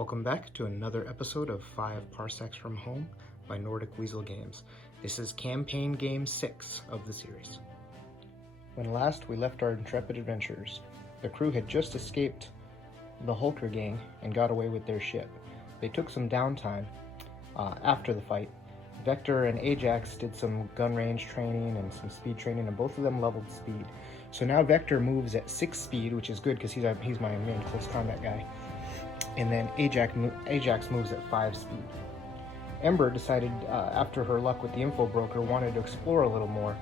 Welcome back to another episode of 5 Parsecs from Home by Nordic Weasel Games. This is campaign game 6 of the series. When last we left our intrepid adventurers, the crew had just escaped the Hulker gang and got away with their ship. They took some downtime after the fight. Vector and Ajax did some gun range training and some speed training, and both of them leveled speed. So now Vector moves at 6 speed, which is good because he's my main close combat guy. And then Ajax moves at 5 speed. Ember decided, after her luck with the info broker, wanted to explore a little more,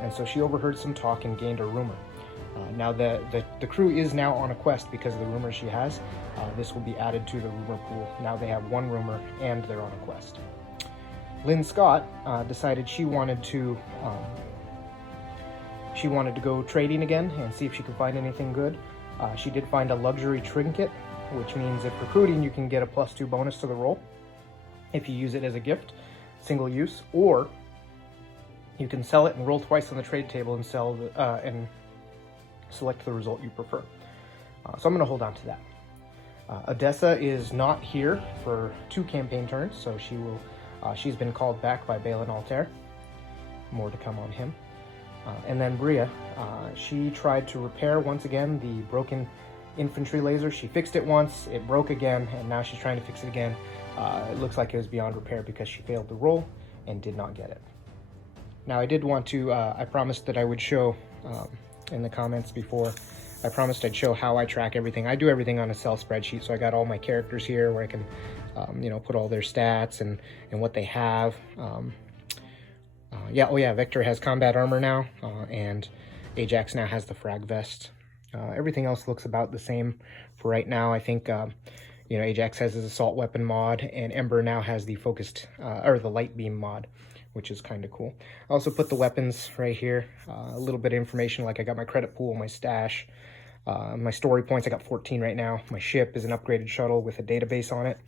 and so she overheard some talk and gained a rumor. Now the crew is now on a quest because of the rumor she has. This will be added to the rumor pool. Now they have 1 rumor and they're on a quest. Lynn Scott decided she wanted to go trading again and see if she could find anything good. She did find a luxury trinket, which means if recruiting you can get a +2 bonus to the roll if you use it as a gift, single use, or you can sell it and roll twice on the trade table and and select the result you prefer. So I'm going to hold on to that. Odessa is not here for 2 campaign turns, so she's been called back by Balin Altair. More to come on him. And then Bria, she tried to repair once again the broken infantry laser. She fixed it once, it broke again, and now she's trying to fix it again. It looks like it was beyond repair because she failed the roll and did not get it. Now I did want to, I promised that I would show, in the comments before, I promised I'd show how I track everything. I do everything on a Excel spreadsheet, so I got all my characters here where I can, put all their stats and what they have. Vector has combat armor now, and Ajax now has the frag vest. Everything else looks about the same for right now. I think, Ajax has his assault weapon mod, and Ember now has the focused, or the light beam mod, which is kind of cool. I also put the weapons right here. A little bit of information, like I got my credit pool, my stash, my story points. I got 14 right now. My ship is an upgraded shuttle with a database on it.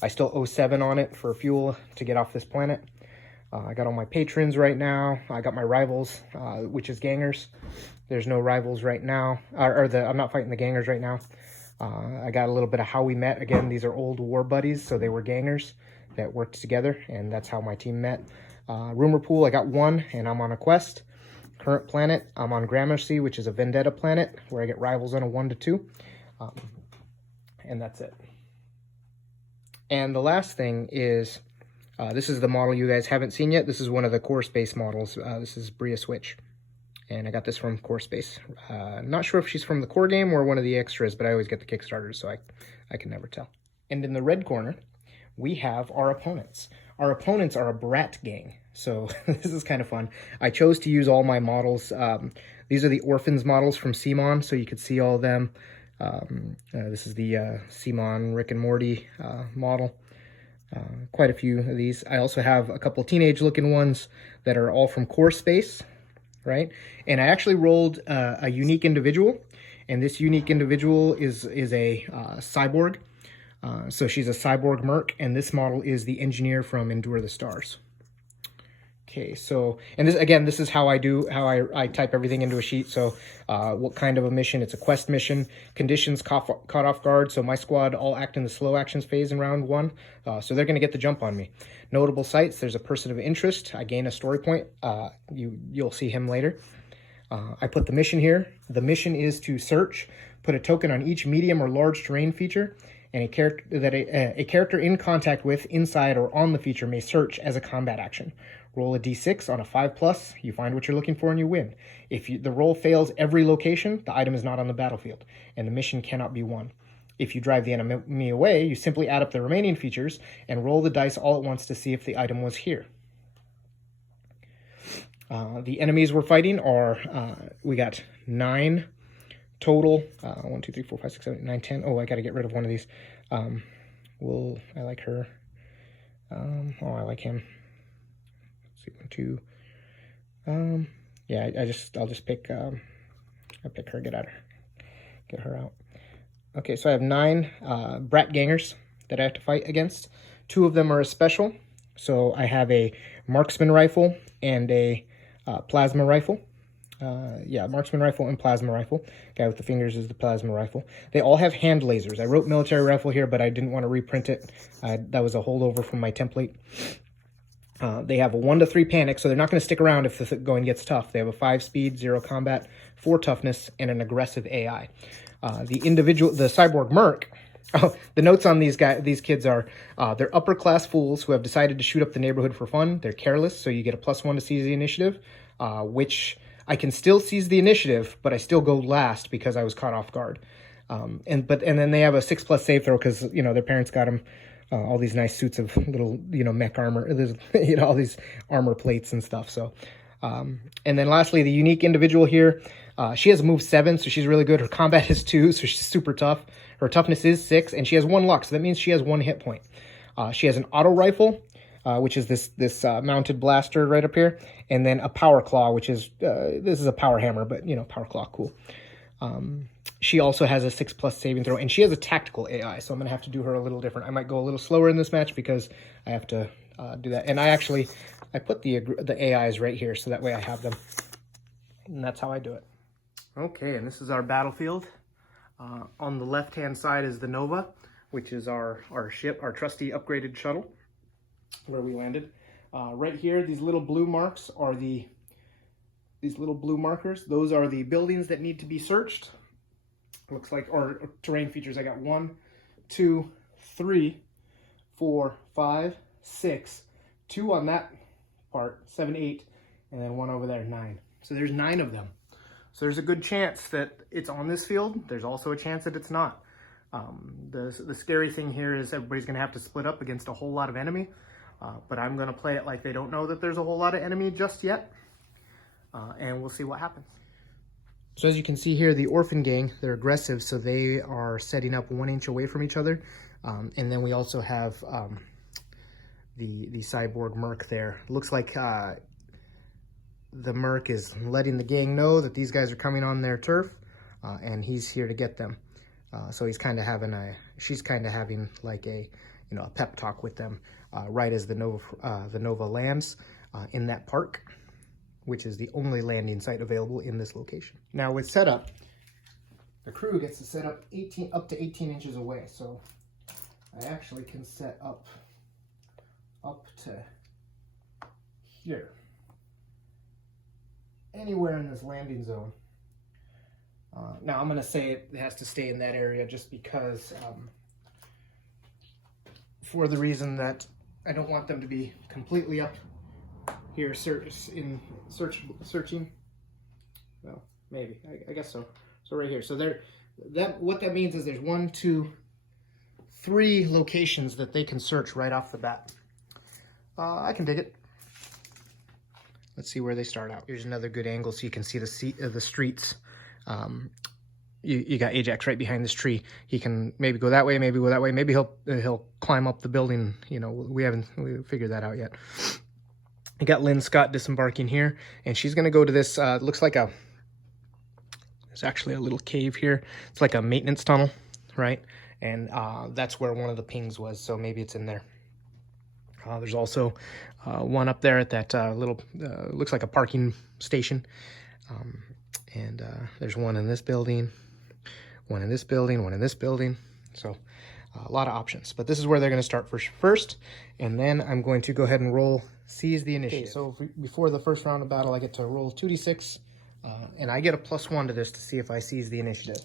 I still owe 7 on it for fuel to get off this planet. I got all my patrons right now. I got my rivals, which is gangers. There's no rivals right now, I'm not fighting the gangers right now. I got a little bit of how we met. Again, these are old war buddies, so they were gangers that worked together, and that's how my team met. Rumor pool, I got 1, and I'm on a quest. Current planet, I'm on Gramercy, which is a vendetta planet, where I get rivals on a 1 to 2. And that's it. And the last thing is, this is the model you guys haven't seen yet. This is one of the core space models. This is Bria Switch, and I got this from Core Space. Not sure if she's from the core game or one of the extras, but I always get the Kickstarters, so I can never tell. And in the red corner, we have our opponents. Our opponents are a brat gang, so this is kind of fun. I chose to use all my models. These are the Orphans models from Simon, so you could see all of them. This is the Simon Rick and Morty model. Quite a few of these. I also have a couple teenage looking ones that are all from Core Space, right? And I actually rolled a unique individual, and this unique individual is a cyborg. So she's a cyborg merc, and this model is the engineer from Endure the Stars. Okay, so, and this is how I type everything into a sheet. So what kind of a mission? It's a quest mission. Conditions caught off guard. So my squad all act in the slow actions phase in round 1. So they're going to get the jump on me. Notable sites, there's a person of interest. I gain a story point. You'll see him later. I put the mission here. The mission is to search, put a token on each medium or large terrain feature, and a character that a character in contact with, inside, or on the feature may search as a combat action. Roll a d6 on a 5+, you find what you're looking for and you win. If the roll fails every location, the item is not on the battlefield, and the mission cannot be won. If you drive the enemy away, you simply add up the remaining features and roll the dice all at once to see if the item was here. The enemies we're fighting are, we got 9 total. 1, 2, 3, 4, 5, 6, 7, 8, 9, 10. Oh, I got to get rid of one of these. I like her. I like him. 1, 2. I'll just pick. I pick her. Get her out. Okay, so I have 9 brat gangers that I have to fight against. 2 of them are a special. So I have a Marksman Rifle and a Plasma Rifle. Yeah, Marksman Rifle and Plasma Rifle. Guy with the fingers is the Plasma Rifle. They all have hand lasers. I wrote Military Rifle here, but I didn't want to reprint it. That was a holdover from my template. They have a 1 to 3 panic, so they're not going to stick around if the going gets tough. They have a 5 speed, 0 combat, 4 toughness, and an aggressive AI. The cyborg merc. Oh, the notes on these kids are they're upper class fools who have decided to shoot up the neighborhood for fun. They're careless, so you get a +1 to seize the initiative, which I can still seize the initiative, but I still go last because I was caught off guard. And then they have a 6+ save throw because their parents got them all these nice suits of little mech armor. There's all these armor plates and stuff. So and then lastly, the unique individual here. She has a move 7, so she's really good. Her combat is 2, so she's super tough. Her toughness is 6, and she has 1 luck, so that means she has 1 hit point. She has an auto rifle, which is this mounted blaster right up here, and then a power claw, which is this is a power hammer, but power claw, cool. She also has a 6+ saving throw, and she has a tactical AI, so I'm gonna have to do her a little different. I might go a little slower in this match because I have to do that. And I put the AIs right here, so that way I have them, and that's how I do it. Okay, and this is our battlefield. On the left-hand side is the Nova, which is our ship, our trusty upgraded shuttle, where we landed. Right here, these little blue marks are these little blue markers. Those are the buildings that need to be searched. Looks like, or terrain features. I got 1, 2, 3, 4, 5, 6, 2 on that part, 7, 8, and then 1 over there, 9. So there's 9 of them. So there's a good chance that it's on this field. There's also a chance that it's not. The scary thing here is everybody's going to have to split up against a whole lot of enemy. But I'm going to play it like they don't know that there's a whole lot of enemy just yet. And we'll see what happens. So as you can see here, the Orphan Gang, they're aggressive, so they are setting up 1 inch away from each other. And then we also have the cyborg merc there. Looks like the merc is letting the gang know that these guys are coming on their turf, and he's here to get them. So he's kind of she's kind of having like a pep talk with them right as the Nova lands in that park, which is the only landing site available in this location. Now with setup, the crew gets to set up up to 18 inches away. So I actually can set up to here, anywhere in this landing zone. Now I'm going to say it has to stay in that area just because for the reason that I don't want them to be completely up here searching. Well, maybe, I guess so. So right here. So what that means is there's 1, 2, 3 locations that they can search right off the bat. I can dig it. Let's see where they start out. Here's another good angle so you can see the streets. You got Ajax right behind this tree. He can maybe go that way, maybe go that way. Maybe he'll climb up the building. We haven't figured that out yet. You got Lynn Scott disembarking here, and she's gonna go to this. Looks like there's actually a little cave here. It's like a maintenance tunnel, right? And that's where one of the pings was. So maybe it's in there. There's also one up there at that little, looks like a parking station. And there's one in this building, one in this building, one in this building. So a lot of options. But this is where they're going to start first. And then I'm going to go ahead and roll Seize the Initiative. Okay, so before the first round of battle, I get to roll 2d6. And I get a +1 to this to see if I seize the initiative.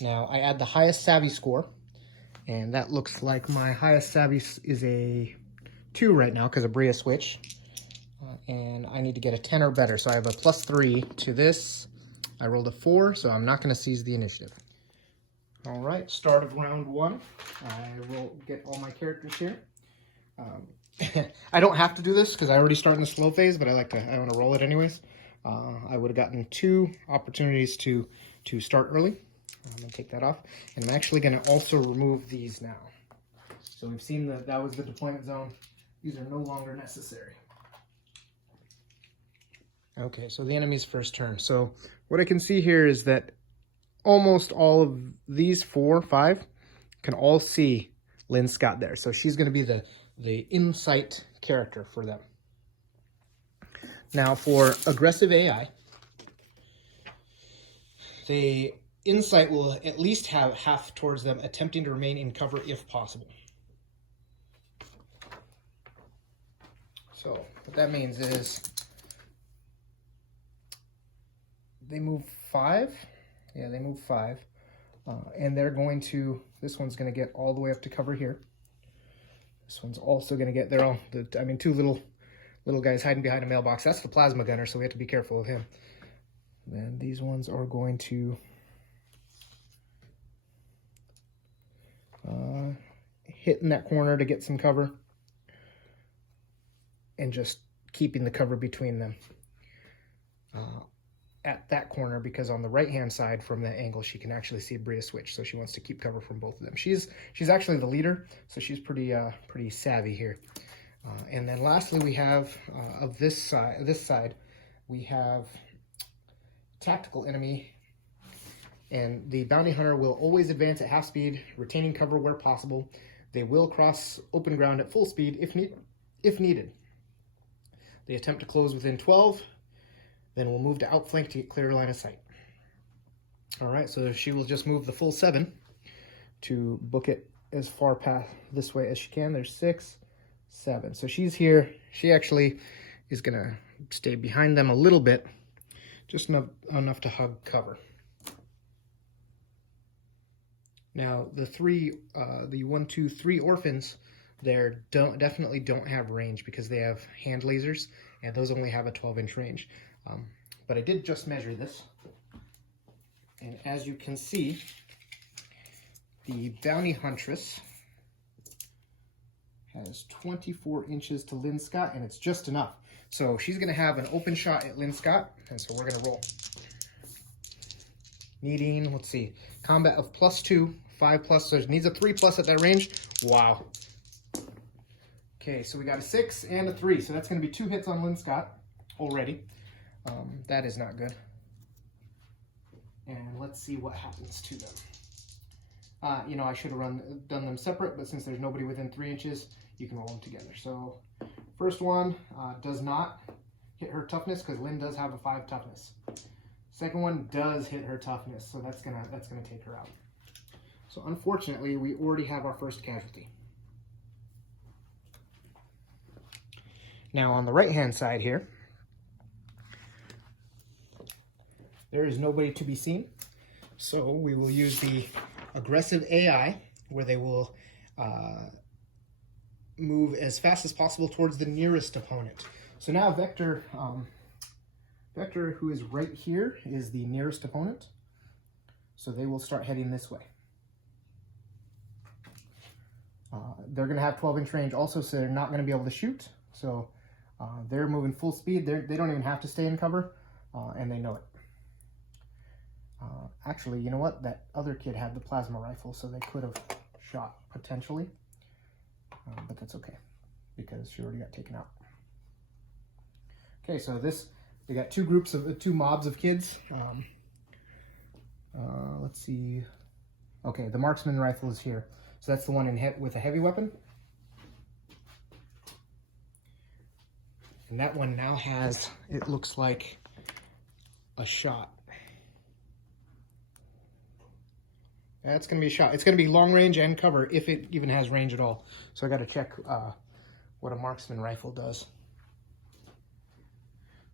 Now, I add the highest savvy score. And that looks like my highest savvy is a 2 right now because of Bria switch. And I need to get a 10 or better. So I have a +3 to this. I rolled a 4, so I'm not going to seize the initiative. All right, start of round 1. I will get all my characters here. I don't have to do this because I already start in the slow phase, but I want to roll it anyways. I would have gotten 2 opportunities to start early. I'm going to take that off. And I'm actually going to also remove these now. So we've seen that was the deployment zone. These are no longer necessary. Okay, so the enemy's first turn. So what I can see here is that almost all of these 4, 5 can all see Lynn Scott there. So she's going to be the insight character for them. Now for aggressive AI, the insight will at least have half towards them, attempting to remain in cover if possible. So what that means is they move 5. Yeah, they move 5. And they're going to, this one's going to get all the way up to cover here. This one's also going to get, they're all, I mean, 2 little guys hiding behind a mailbox. That's the plasma gunner, so we have to be careful of him. Then these ones are going to hit in that corner to get some cover, and just keeping the cover between them at that corner, because on the right hand side from that angle she can actually see Bria switch, so she wants to keep cover from both of them. She's actually the leader, so she's pretty savvy here. And then lastly we have of this side we have tactical enemy, and the bounty hunter will always advance at half speed, retaining cover where possible. They will cross open ground at full speed if needed. They attempt to close within 12, then we'll move to outflank to get clear line of sight. All right, so she will just move the full 7 to book it as far past this way as she can. There's 6, 7. So she's here. She actually is gonna stay behind them a little bit, just enough to hug cover. Now the 1, 2, 3 orphans there definitely don't have range because they have hand lasers, and those only have a 12-inch range. But I did just measure this, and as you can see, the bounty huntress has 24 inches to Lynn Scott, and it's just enough. So she's going to have an open shot at Lynn Scott, and so we're going to roll. Needing, let's see, combat of +2, 5+, so it needs a 3+ at that range. Wow. Okay, so we got a 6 and a 3, so that's going to be 2 hits on Lynn Scott already. That is not good. And let's see what happens to them. You know, I should have done them separate, but since there's nobody within 3 inches, you can roll them together. So first one does not hit her toughness because Lynn does have a 5 toughness. Second one does hit her toughness, so that's gonna take her out. So unfortunately, we already have our first casualty. Now on the right-hand side here, there is nobody to be seen. So we will use the aggressive AI, where they will move as fast as possible towards the nearest opponent. So now Vector, who is right here, is the nearest opponent. So they will start heading this way. They're going to have 12-inch range also, so they're not going to be able to shoot. So they're moving full speed. They don't even have to stay in cover, and they know it. Actually, you know what? That other kid had the plasma rifle, so they could have shot potentially. But that's okay, because she already got taken out. Okay, so we got 2 mobs of kids. Let's see. Okay, the Marksman Rifle is here. So that's the one with a heavy weapon. And that one now has, it looks like, a shot. That's going to be a shot. It's going to be long range and cover, if it even has range at all. So I got to check what a Marksman Rifle does.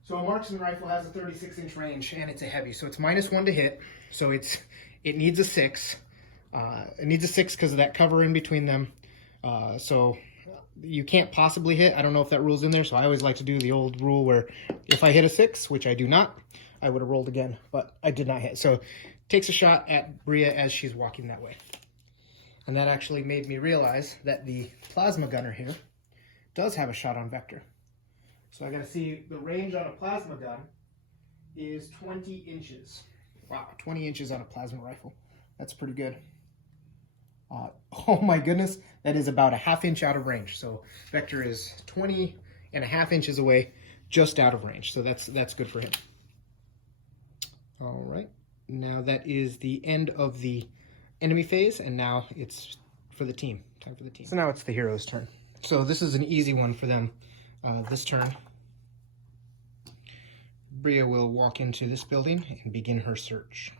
So a Marksman Rifle has a 36-inch range, and it's a heavy. So it's -1 to hit. So it needs a 6. It needs a 6 because of that cover in between them. So you can't possibly hit. I don't know if that rule's in there, so I always like to do the old rule where if I hit a 6, which I do not, I would have rolled again, but I did not hit. So takes a shot at Bria as she's walking that way. And that actually made me realize that the plasma gunner here does have a shot on Vector. So I gotta see, the range on a plasma gun is 20 inches. Wow, 20 inches on a plasma rifle. That's pretty good. Oh my goodness, that is about a ½ inch out of range. So Vector is 20.5 inches away, just out of range. So that's good for him. All right, now that is the end of the enemy phase, and now it's for the team. Time for the team. So now it's the hero's turn. So this is an easy one for them this turn. Bria will walk into this building and begin her search.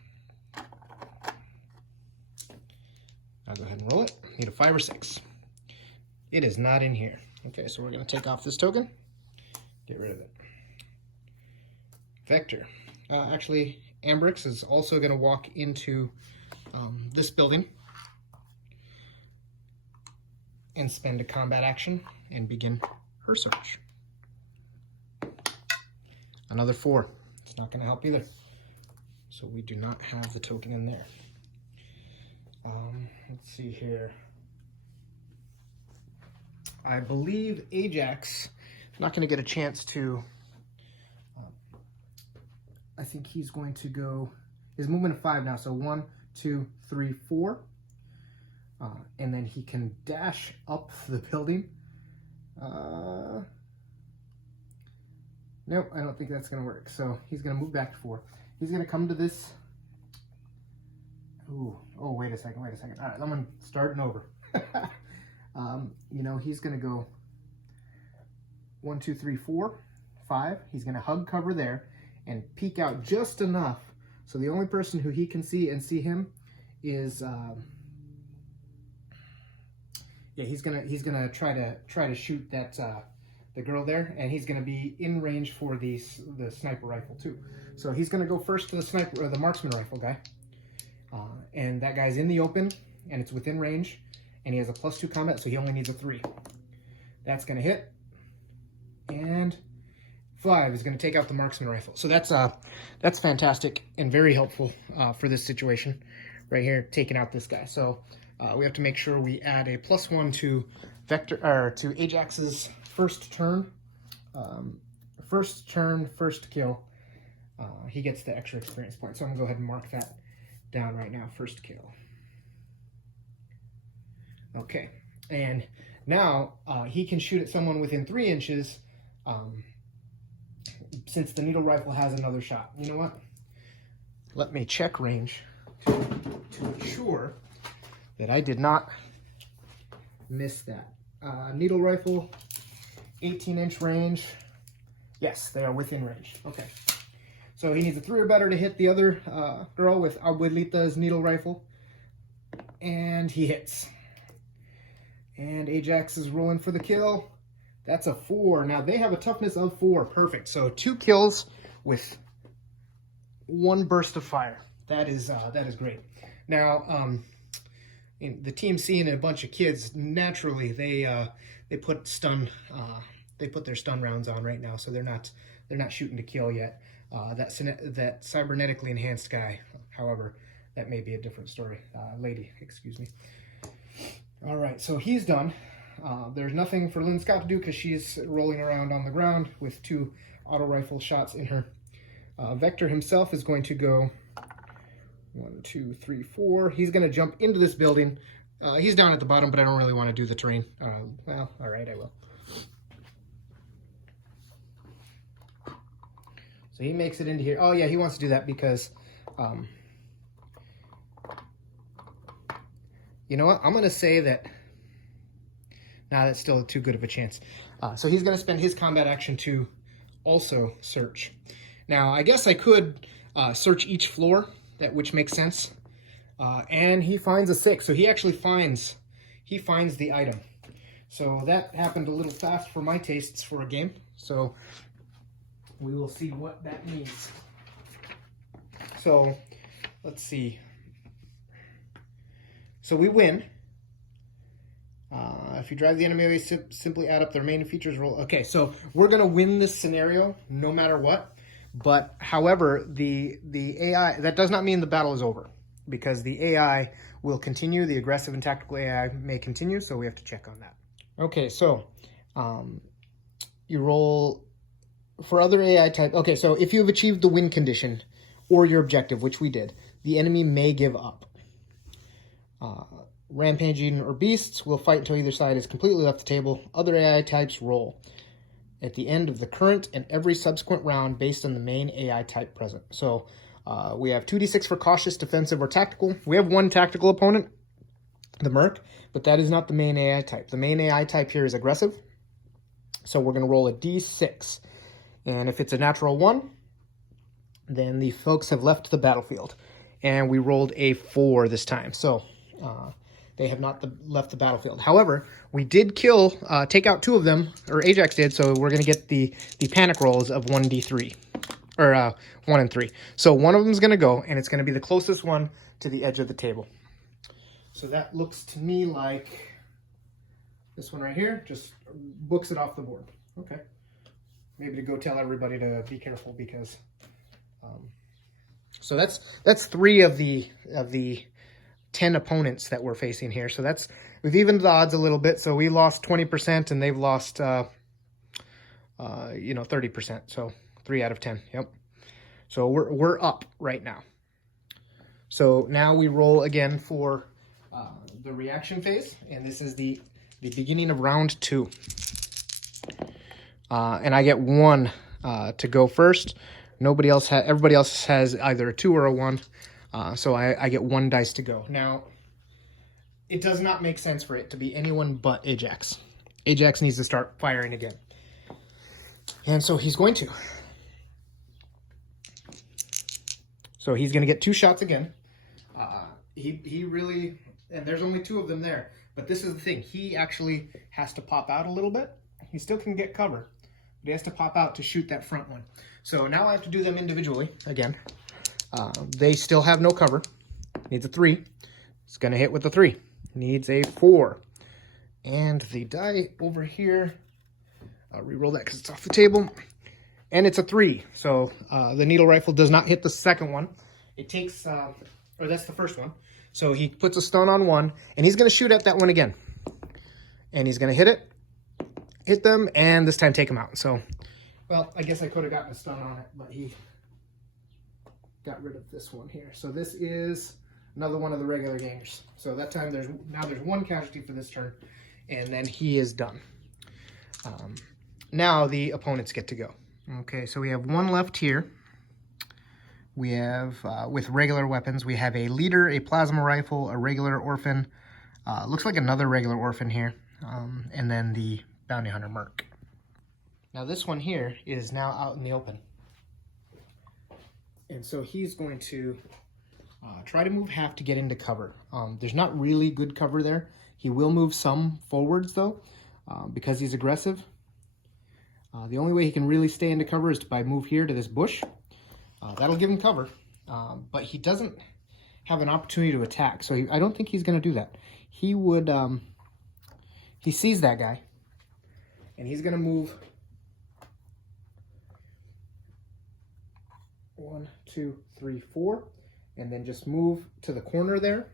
I'll go ahead and roll it. Need a 5 or 6. It is not in here. Okay, so we're going to take off this token. Get rid of it. Vector. Actually, Amberix is also going to walk into this building and spend a combat action and begin her search. Another 4. It's not going to help either. So we do not have the token in there. Let's see here. I believe Ajax is not going to get a chance to... I think he's going to go... His movement of 5 now, so 1, 2, 3, 4. And then he can dash up the building. Nope, I don't think that's going to work. So he's going to move back to 4. He's going to come to this... Ooh, oh, wait a second. All right, I'm starting over. You know, he's going to go 1, 2, 3, 4, 5. He's going to hug cover there and peek out just enough. So the only person who he can see and see him is, yeah, he's gonna try to shoot that the girl there, and he's gonna be in range for the sniper rifle too. So he's gonna go first to the sniper or the marksman rifle guy, and that guy's in the open and it's within range, and he has a +2 combat, so he only needs a 3. That's gonna hit, and 5 is going to take out the marksman rifle. So that's fantastic and very helpful for this situation right here, taking out this guy. So we have to make sure we add a +1 to Vector or to Ajax's first turn. First turn, first kill. He gets the extra experience point. So I'm gonna go ahead and mark that down right now. First kill. Okay, and now he can shoot at someone within 3 inches. Since the needle rifle has another shot. You know what? Let me check range to ensure that I did not miss that. Needle rifle, 18-inch range. Yes, they are within range. Okay. So he needs a 3 or better to hit the other girl with Abuelita's needle rifle. And he hits. And Ajax is rolling for the kill. That's a 4. Now they have a toughness of 4. Perfect. So 2 kills with 1 burst of fire. That is great. Now the team seeing a bunch of kids, naturally they put their stun rounds on right now, so they're not shooting to kill yet. That cybernetically enhanced guy, however, that may be a different story. Lady, excuse me. All right, so he's done. There's nothing for Lynn Scott to do because she's rolling around on the ground with 2 auto rifle shots in her. Vector himself is going to go 1, 2, 3, 4. He's going to jump into this building. He's down at the bottom, but I don't really want to do the terrain. Well, all right, I will. So he makes it into here. Oh, yeah, he wants to do that because, you know what? I'm going to say that... Nah, that's still too good of a chance. So he's going to spend his combat action to also search. Now, I guess I could search each floor, which makes sense. And he finds a 6, so he actually finds the item. So that happened a little fast for my tastes for a game. So we will see what that means. So let's see. So we win. If you drive the enemy away, simply add up their main features roll. Okay, so we're going to win this scenario no matter what. But, however, the AI, that does not mean the battle is over. Because the AI will continue. The aggressive and tactical AI may continue, so we have to check on that. Okay, so you roll for other AI type. Okay, so if you have achieved the win condition or your objective, which we did, the enemy may give up. Rampaging or beasts will fight until either side is completely left the table. Other AI types roll at the end of the current and every subsequent round based on the main AI type present. So we have 2d6 for cautious, defensive, or tactical. We have 1 tactical opponent, the Merc, but that is not the main AI type. The main AI type here is aggressive. So we're going to roll a d6. And if it's a natural 1, then the folks have left the battlefield. And we rolled a 4 this time. So... they have not left the battlefield. However, we did take out 2 of them, or Ajax did, so we're going to get the panic rolls of 1d3, or 1 and 3. So one of them is going to go, and it's going to be the closest one to the edge of the table. So that looks to me like this one right here, just books it off the board. Okay. Maybe to go tell everybody to be careful, because so that's 3 of the 10 opponents that we're facing here. So we've evened the odds a little bit. So we lost 20% and they've lost 30%. So 3 out of 10. Yep. So we're up right now. So now we roll again for the reaction phase, and this is the beginning of round 2. And I get 1 to go first. Everybody else has either a 2 or a 1. So I get 1 dice to go. Now, it does not make sense for it to be anyone but Ajax. Ajax needs to start firing again. And so he's going to. So he's going to get 2 shots again. He really, and there's only 2 of them there. But this is the thing. He actually has to pop out a little bit. He still can get cover, but he has to pop out to shoot that front one. So now I have to do them individually again. They still have no cover. Needs a 3. It's going to hit with the 3. Needs a 4. And the die over here, I'll re-roll that because it's off the table. And it's a 3. So the needle rifle does not hit the second one. It takes, or that's the first one. So he puts a stun on 1, and he's going to shoot at that one again. And he's going to hit them, and this time take them out. So, well, I guess I could have gotten a stun on it, but he got rid of this one here. So this is another one of the regular gamers. So that time there's 1 casualty for this turn, and then he is done. Now the opponents get to go. Okay, so we have 1 left here. We have, with regular weapons, we have a leader, a plasma rifle, a regular orphan. Looks like another regular orphan here. And then the bounty hunter merc. Now this one here is now out in the open. And so he's going to try to move half to get into cover. There's not really good cover there. He will move some forwards though, because he's aggressive. The only way he can really stay into cover is by move here to this bush. That'll give him cover, but he doesn't have an opportunity to attack. So I don't think he's going to do that. He would, he sees that guy, and he's going to move 1, 2, 3, 4, and then just move to the corner there,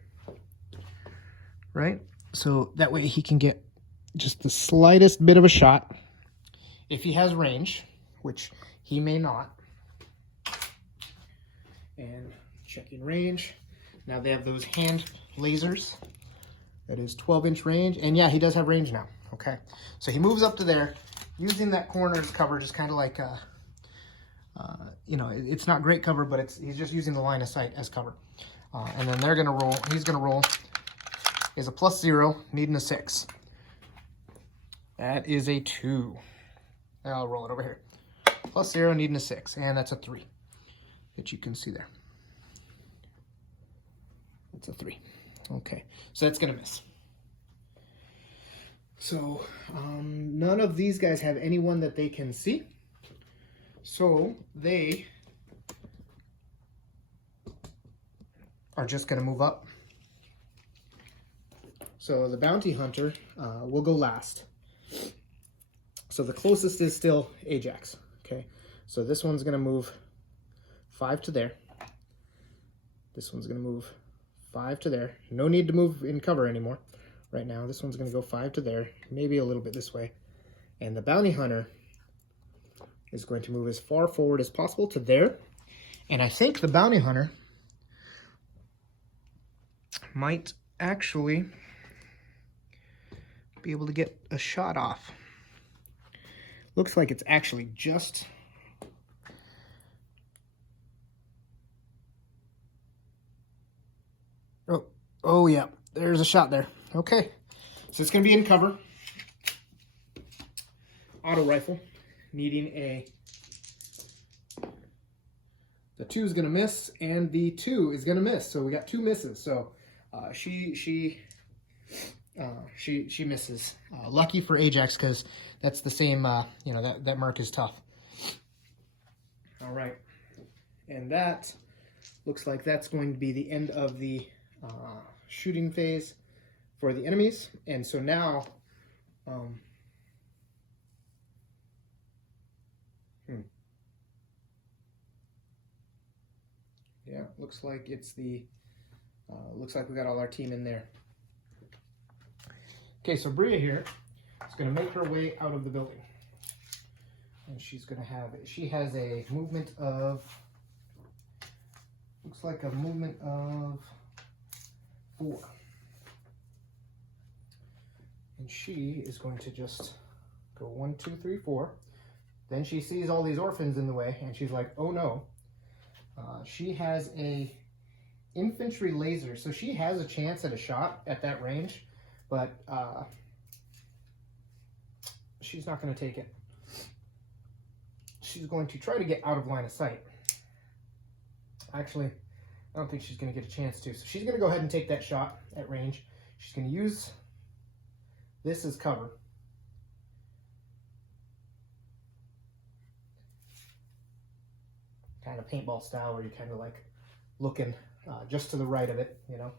right? So that way he can get just the slightest bit of a shot if he has range, which he may not. And checking range. Now they have those hand lasers. That is 12-inch range. And yeah, he does have range now. Okay. So he moves up to there, using that corner as cover, just kind of like, it's not great cover, but he's just using the line of sight as cover. And then they're going to roll. He's going to roll. Is a +0, needing a 6. That is a 2. I'll roll it over here. +0, needing a 6. And that's a 3. That you can see there. It's a 3. Okay, so that's going to miss. So none of these guys have anyone that they can see. So they are just going to move up. So the bounty hunter will go last. So the closest is still Ajax. Okay, so this one's going to move 5 to there. This one's going to move 5 to there. No need to move in cover anymore right now. This one's going to go 5 to there, maybe a little bit this way. And the bounty hunter is going to move as far forward as possible to there. And I think the bounty hunter might actually be able to get a shot off. Looks like it's actually just... Oh yeah, there's a shot there. Okay, so it's going to be in cover. Auto rifle, needing a... The 2 is going to miss, and the 2 is going to miss. So we got 2 misses. So she she misses. Lucky for Ajax, because that's the same, you know, that mark is tough. All right. And that looks like that's going to be the end of the shooting phase for the enemies. And so now, yeah, looks like it's the, looks like we got all our team in there. Okay, so Bria here is going to make her way out of the building. And she's going to have, she has a movement of, looks like a movement of 4. And she is going to just go 1, 2, 3, 4. Then she sees all these orphans in the way, and she's like, oh no. She has a infantry laser, so she has a chance at a shot at that range, but she's not going to take it. She's going to try to get out of line of sight. Actually, I don't think she's going to get a chance to. So she's going to go ahead and take that shot at range. She's going to use this as cover. Kind of paintball style, where you're kind of like looking just to the right of it, you know,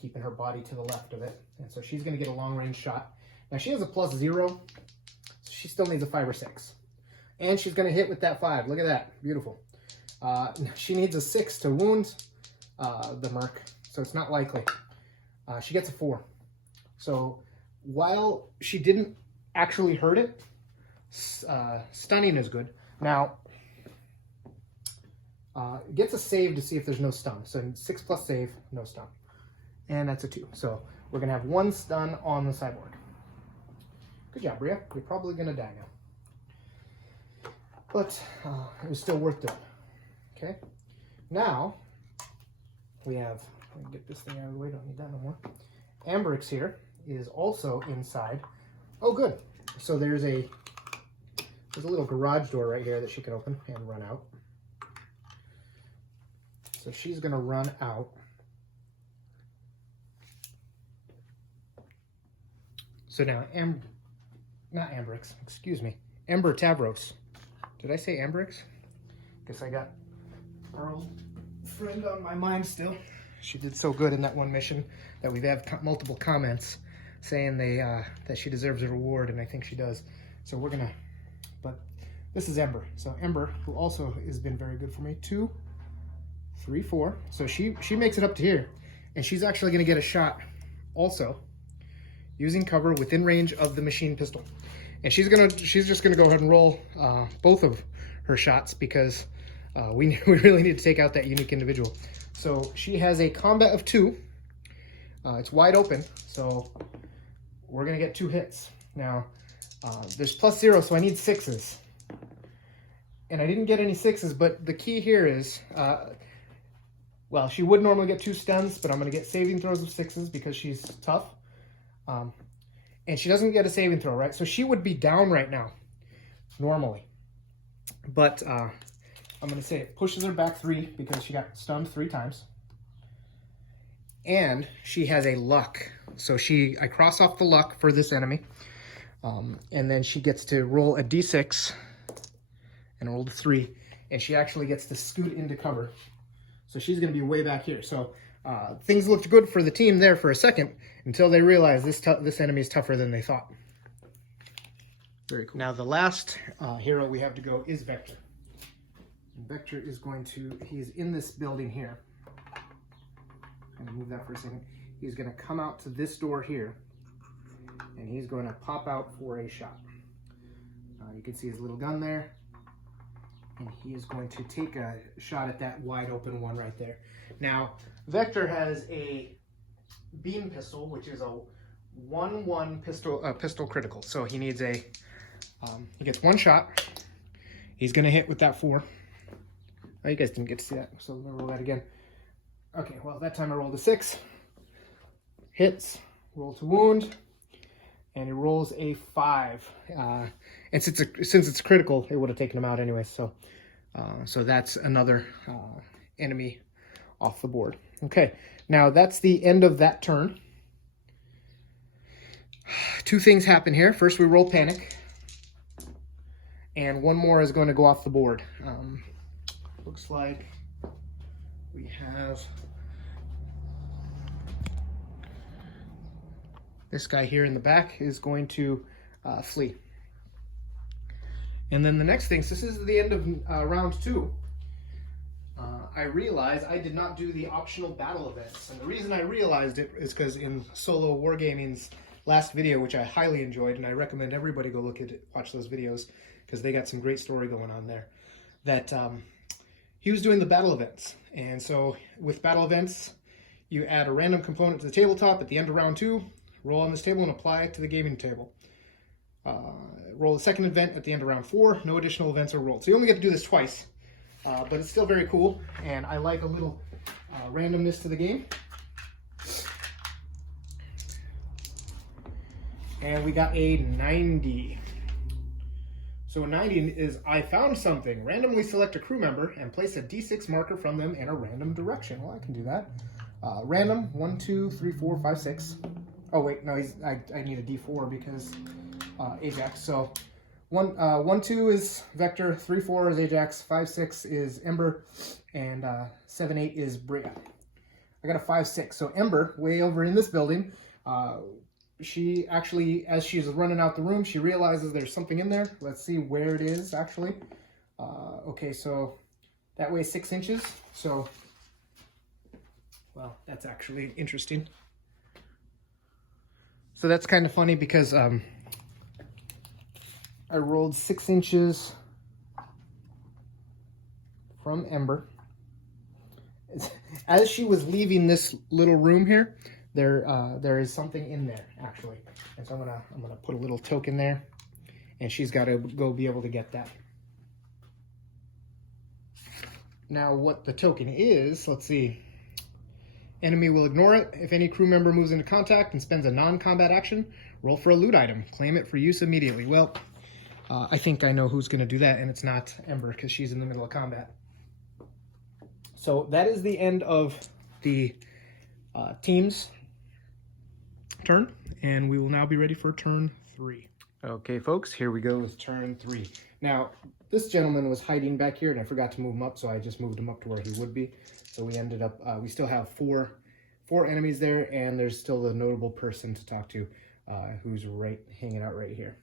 keeping her body to the left of it. And so she's going to get a long range shot. Now she has a +0, so she still needs a 5 or 6. And she's going to hit with that 5. Look at that. Beautiful. She needs a 6 to wound the merc, so it's not likely. She gets a 4. So while she didn't actually hurt it, stunning is good. Now, gets a save to see if there's no stun. So 6 plus save, no stun. And that's a 2. So we're going to have 1 stun on the cyborg. Good job, Bria. You're probably going to die now. But it was still worth doing. Okay. Now, we have, let me get this thing out of the way, don't need that no more. Amberix here is also inside. Oh, good. So there's a little garage door right here that she can open and run out. So she's going to run out. So now, not Amberix, excuse me, Ember Tavros. Did I say Amberix? Guess I got our old friend on my mind still. She did so good in that one mission that we've had multiple comments saying that she deserves a reward, and I think she does. So we're gonna, but this is Ember. So Ember, who also has been very good for me, 2, 3, 4. So she makes it up to here, and she's actually gonna get a shot also using cover within range of the machine pistol. And she's just gonna go ahead and roll both of her shots, because we really need to take out that unique individual. So she has a combat of 2. It's wide open, so we're gonna get 2 hits. Now, there's +0, so I need 6s. And I didn't get any 6s, but the key here is, well, she would normally get 2 stuns, but I'm gonna get saving throws of 6s because she's tough. And she doesn't get a saving throw, right? So she would be down right now, normally. But I'm going to say it pushes her back 3 because she got stunned 3 times. And she has a luck. So I cross off the luck for this enemy. And then she gets to roll a d6 and roll a 3. And she actually gets to scoot into cover. So she's going to be way back here. So things looked good for the team there for a second until they realized this enemy is tougher than they thought. Very cool. Now the last hero we have to go is Vector. And Vector is he's in this building here. I'm going to move that for a second. He's going to come out to this door here, and he's going to pop out for a shot. You can see his little gun there, and he is going to take a shot at that wide open one right there. Now, Vector has a beam pistol, which is a 1-1 pistol critical. So he needs he gets 1 shot. He's going to hit with that 4. Oh, you guys didn't get to see that, so I'm going to roll that again. Okay, well, that time I rolled a 6. Hits, roll to wound, and he rolls a 5. And since it's critical, it would have taken him out anyway. So that's another enemy off the board. Okay, now that's the end of that turn. Two things happen here. First, we roll panic, and one more is going to go off the board. Looks like we have this guy here in the back is going to flee. And then the next thing, so this is the end of round 2. I realized I did not do the optional battle events. And the reason I realized it is because in Solo Wargaming's last video, which I highly enjoyed, and I recommend everybody go watch those videos, because they got some great story going on there, that he was doing the battle events. And so with battle events, you add a random component to the tabletop at the end of round 2, roll on this table and apply it to the gaming table. Roll the second event at the end of round 4, no additional events are rolled. So you only get to do this twice, but it's still very cool, and I like a little randomness to the game. And we got a 90. So a 90 is, I found something. Randomly select a crew member and place a D6 marker from them in a random direction. Well, I can do that. Random, 1, 2, 3, 4, 5, 6. Oh wait, no, I need a D4 because Ajax. So 1, 2 is Vector, 3, 4 is Ajax, 5, 6 is Ember, and 7, 8 is Bria. I got a 5, 6. So Ember, way over in this building, she actually, as she's running out the room, she realizes there's something in there. Let's see where it is, actually. Okay, so that weighs 6 inches. So, well, that's actually interesting. So that's kind of funny because I rolled 6 inches from Ember. As she was leaving this little room here, there is something in there actually, and so I'm gonna put a little token there, and she's got to go be able to get that. Now, what the token is, let's see. Enemy will ignore it. If any crew member moves into contact and spends a non-combat action, roll for a loot item. Claim it for use immediately. Well, I think I know who's going to do that, and it's not Ember because she's in the middle of combat. So that is the end of the team's turn, and we will now be ready for turn 3. Okay, folks, here we go with turn 3. Now, this gentleman was hiding back here, and I forgot to move him up, so I just moved him up to where he would be. So we ended up, we still have four enemies there, and there's still the notable person to talk to who's hanging out right here.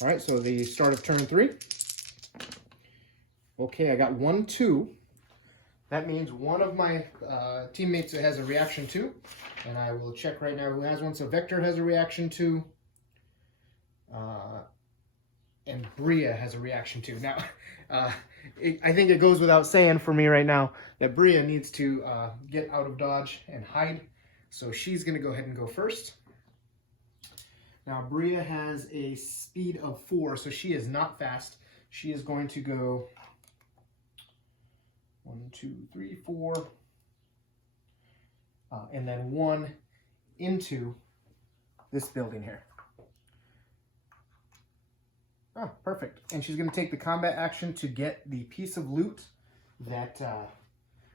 All right, so the start of turn 3. Okay, I got 1, 2. That means one of my teammates has a reaction 2, and I will check right now who has one. So Vector has a reaction 2, and Bria has a reaction 2. Now, I think it goes without saying for me right now that Bria needs to get out of dodge and hide, so she's going to go ahead and go first. Now, Bria has a speed of 4, so she is not fast. She is going to go 1, 2, 3, 4, and then 1 into this building here. Oh, perfect. And she's going to take the combat action to get the piece of loot that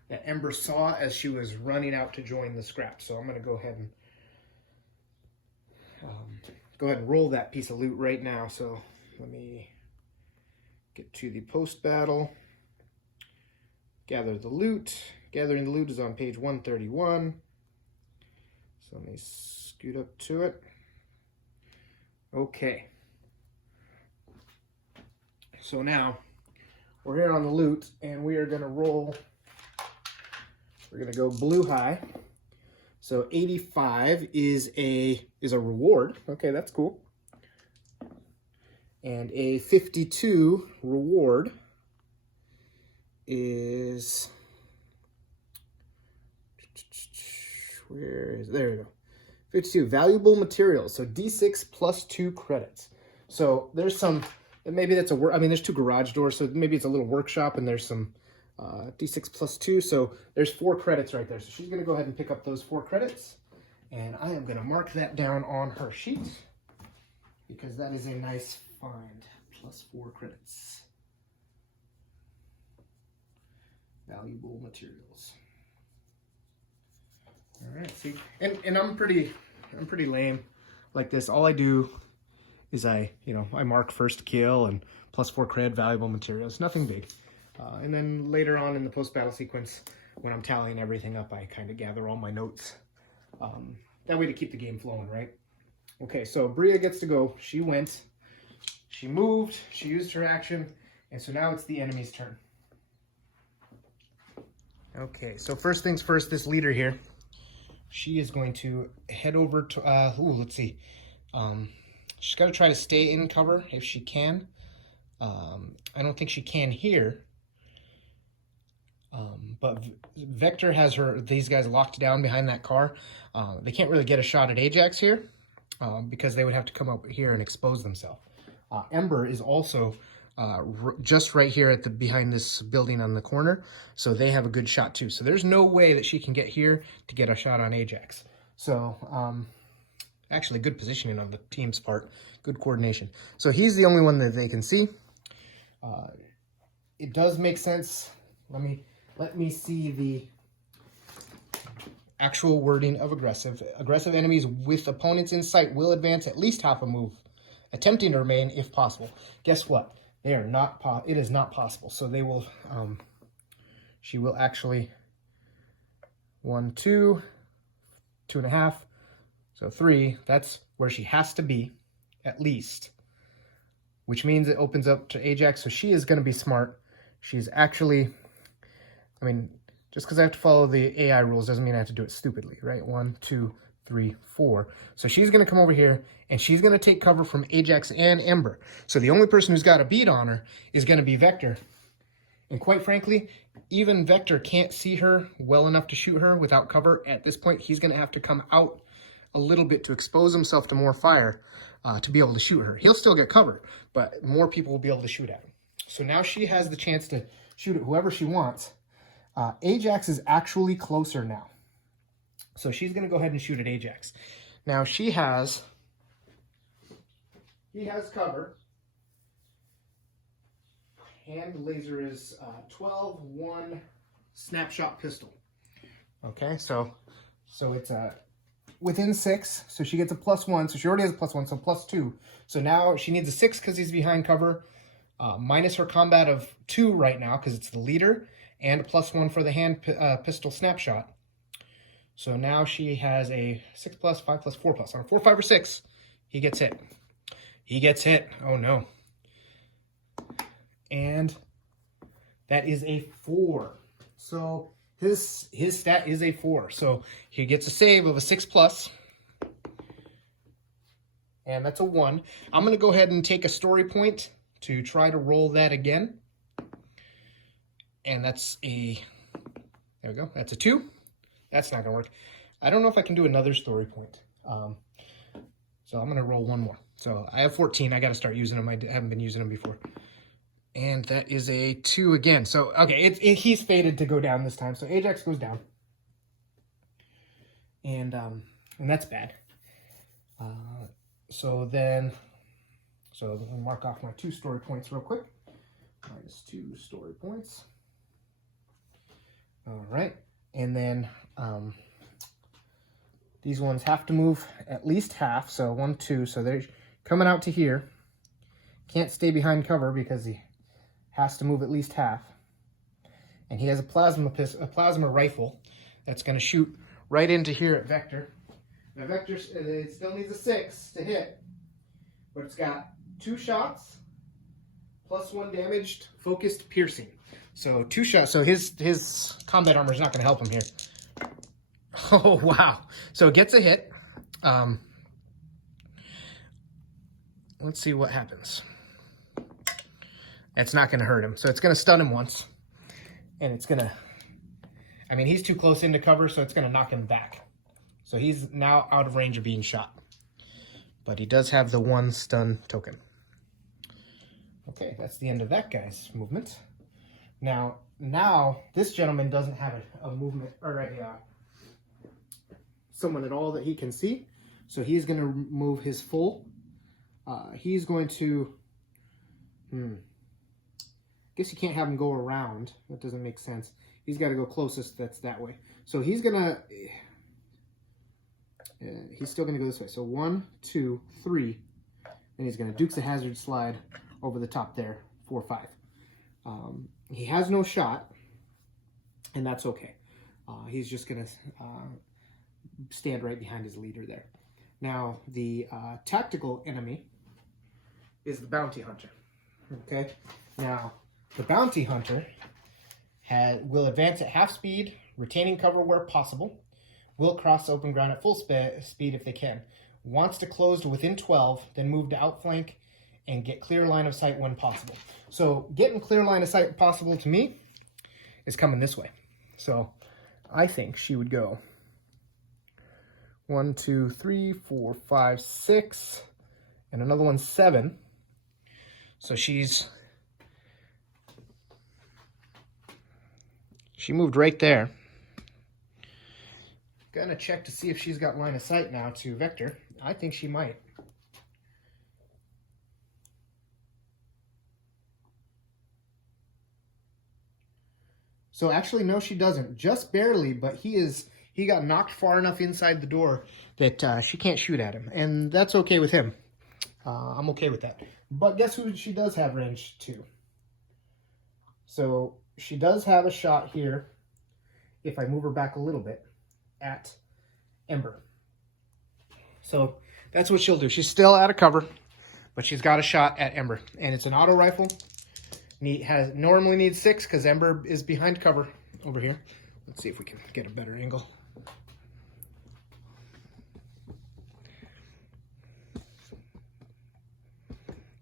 that Ember saw as she was running out to join the scrap. So I'm going to go ahead and roll that piece of loot right now. So let me get to the post battle. Gather the loot. Gathering the loot is on page 131. So let me scoot up to it. Okay. So now we're here on the loot, and we are going to roll. We're going to go blue high. So 85 is a reward. Okay, that's cool. And a 52 reward is, where is, there we go. 52 valuable materials. So D6 plus 2 credits. So there's some, maybe that's I mean, there's 2 garage doors, so maybe it's a little workshop, and there's some D6 plus 2, so there's 4 credits right there. So she's going to go ahead and pick up those 4 credits, and I am going to mark that down on her sheet, because that is a nice find. Plus 4 credits. Valuable materials. All right, see, and I'm pretty lame like this, all I do is I mark first kill and +4 cred, valuable materials, nothing big. And then later on in the post-battle sequence, when I'm tallying everything up, I kind of gather all my notes. That way to keep the game flowing, right? Okay, so Bria gets to go. She went, she moved, she used her action, and so now it's the enemy's turn. Okay, so first things first, this leader here, she is going to head over to, let's see. She's got to try to stay in cover if she can. I don't think she can here. But Vector has these guys locked down behind that car. They can't really get a shot at Ajax here because they would have to come up here and expose themselves. Ember is also just right here at behind this building on the corner, so they have a good shot too. So there's no way that she can get here to get a shot on Ajax. So actually good positioning on the team's part, good coordination. So he's the only one that they can see. It does make sense. Let me see the actual wording of aggressive. Aggressive enemies with opponents in sight will advance at least half a move, attempting to remain if possible. Guess what? They are not. It is not possible. So they will. She will actually 1, 2, 2.5. So 3. That's where she has to be, at least. Which means it opens up to Ajax. So she is going to be smart. She's actually. I mean, just because I have to follow the AI rules doesn't mean I have to do it stupidly, right? 1, 2, 3, 4. So she's going to come over here, and she's going to take cover from Ajax and Ember. So the only person who's got a beat on her is going to be Vector. And quite frankly, even Vector can't see her well enough to shoot her without cover. At this point, he's going to have to come out a little bit to expose himself to more fire to be able to shoot her. He'll still get cover, but more people will be able to shoot at him. So now she has the chance to shoot at whoever she wants. Ajax is actually closer now. So she's going to go ahead and shoot at Ajax. Now he has cover. Hand laser is 12-1 snapshot pistol. Okay, so it's within 6. So she gets a +1. So she already has a +1, so +2. So now she needs a 6 because he's behind cover. Minus her combat of 2 right now because it's the leader. And a +1 for the hand pistol snapshot. So now she has a 6+, 5+, 4+. On a 4, 5, or 6, he gets hit. He gets hit. Oh no. And that is a 4. So his stat is a 4. So he gets a save of a 6+. And that's a 1. I'm going to go ahead and take a story point to try to roll that again. And that's there we go. That's a 2. That's not going to work. I don't know if I can do another story point. So I'm going to roll one more. So I have 14. I got to start using them. I haven't been using them before. And that is a 2 again. So, okay, he's fated to go down this time. So Ajax goes down. And that's bad. So I'll mark off my 2 story points real quick. -2 story points. All right, and then these ones have to move at least half, so 1, 2, so they're coming out to here. Can't stay behind cover because he has to move at least half. And he has a plasma rifle that's going to shoot right into here at Vector. Now Vector, it still needs a 6 to hit, but it's got 2 shots, +1 damaged, focused, piercing. So 2 shots. So his combat armor is not going to help him here. Oh, wow. So it gets a hit. Let's see what happens. That's not going to hurt him. So it's going to stun him once. And it's going to... I mean, he's too close into cover, so it's going to knock him back. So he's now out of range of being shot. But he does have the 1 stun token. Okay, that's the end of that guy's movement. Now this gentleman doesn't have a movement or someone at all that he can see. So he's going to move his full. He's going to... guess you can't have him go around. That doesn't make sense. He's got to go closest that's that way. So he's going to... he's still going to go this way. So 1, 2, 3, and he's going to Dukes of Hazzard slide over the top there, 4, 5. He has no shot, and that's okay. He's just going to stand right behind his leader there. Now, the tactical enemy is the bounty hunter. Okay? Now, the bounty hunter will advance at half speed, retaining cover where possible, will cross open ground at full speed if they can, wants to close to within 12, then move to outflank and get clear line of sight when possible. So getting clear line of sight possible to me is coming this way. So I think she would go 1, 2, 3, 4, 5, 6, and another one 7. So she moved right there. Gonna check to see if she's got line of sight now to Vector. I think she might. So actually, no, she doesn't. Just barely, but he got knocked far enough inside the door that she can't shoot at him. And that's okay with him. I'm okay with that. But guess who she does have range to? So she does have a shot here, if I move her back a little bit, at Ember. So that's what she'll do. She's still out of cover, but she's got a shot at Ember. And it's an auto rifle. Normally needs 6 because Ember is behind cover over here. Let's see if we can get a better angle.